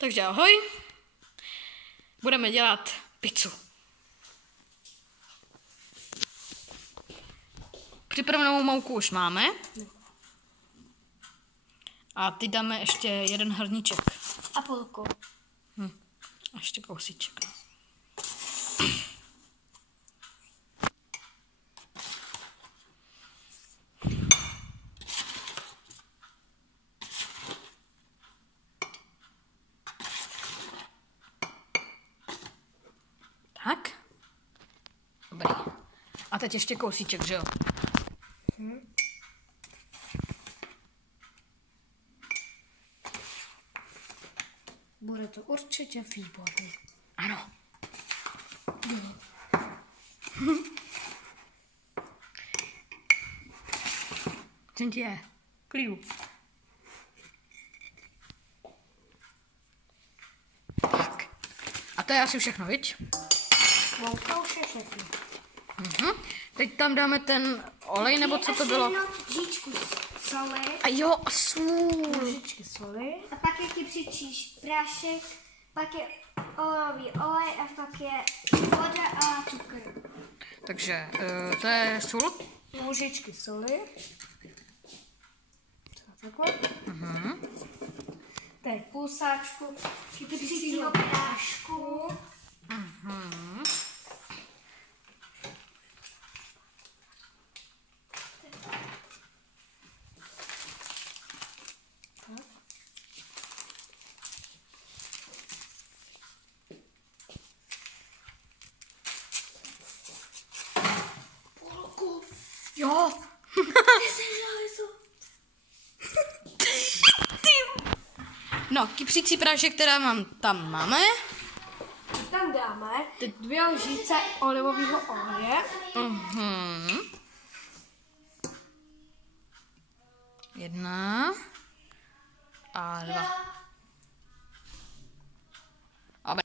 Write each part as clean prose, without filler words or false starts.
Takže ahoj. Budeme dělat pizzu. Připravenou mouku už máme. A teď dáme ještě jeden hrníček. A půlku. A ještě kousíček. Tak. Dobrý. A teď ještě kousíček, že jo? Bude to určitě výborný. Ano. Cynthia, klidu. Tak. A to je asi všechno, viď? Mouka už je všechno. Teď tam dáme ten olej, nebo co to bylo? Lžičku soli. A jo, sůl. Lžičky soli. A pak je kypřičí prášek, pak je olivový olej a pak je voda a cukr. Takže to je sůl. Lžičky soli. Takhle. To je půl sáčku kypřicího prášku. Půlku. Jo. No, kypřící prášek, která tam máme. Tam dáme 2 lžíce olivového oleje. Jedna. A 2. Dobrý.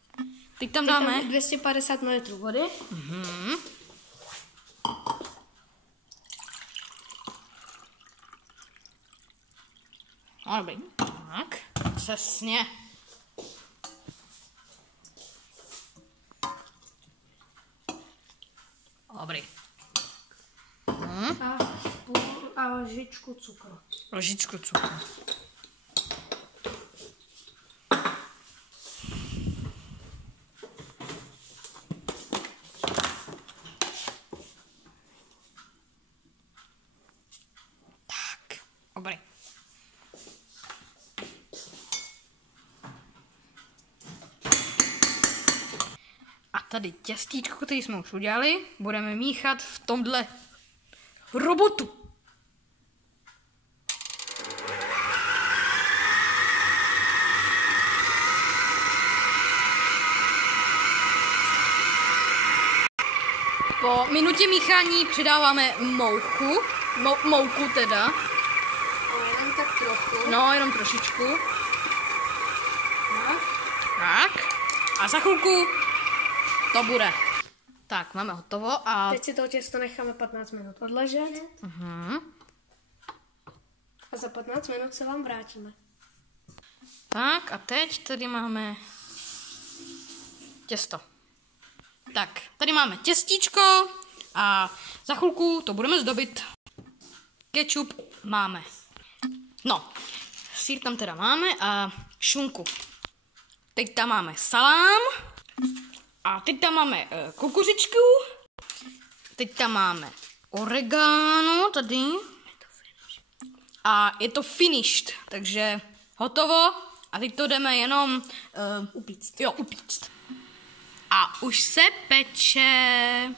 Teď tam dáme 250 ml vody. Dobrý. Tak, přesně. Dobrý. A lžičku cukru. Lžičku cukru. Tak, dobrý. A tady těstíčko, který jsme už udělali, budeme míchat v tomhle robotu. Po minutě míchání přidáváme mouku. Mouku teda. Jenom tak trochu. No, jenom trošičku. Tak. Tak. A za chvilku to bude. Tak, máme hotovo a... Teď si to těsto necháme 15 minut odležet. A za 15 minut se vám vrátíme. Tak a teď tady máme těsto. Tak, tady máme těstíčko a za chvilku to budeme zdobit. Kečup máme. No, sýr tam teda máme a šunku. Teď tam máme salám a teď tam máme kukuřičku. Teď tam máme oregano tady. A je to finished, takže hotovo. A teď to jdeme jenom upíct. Jo, upíct. A už se peče.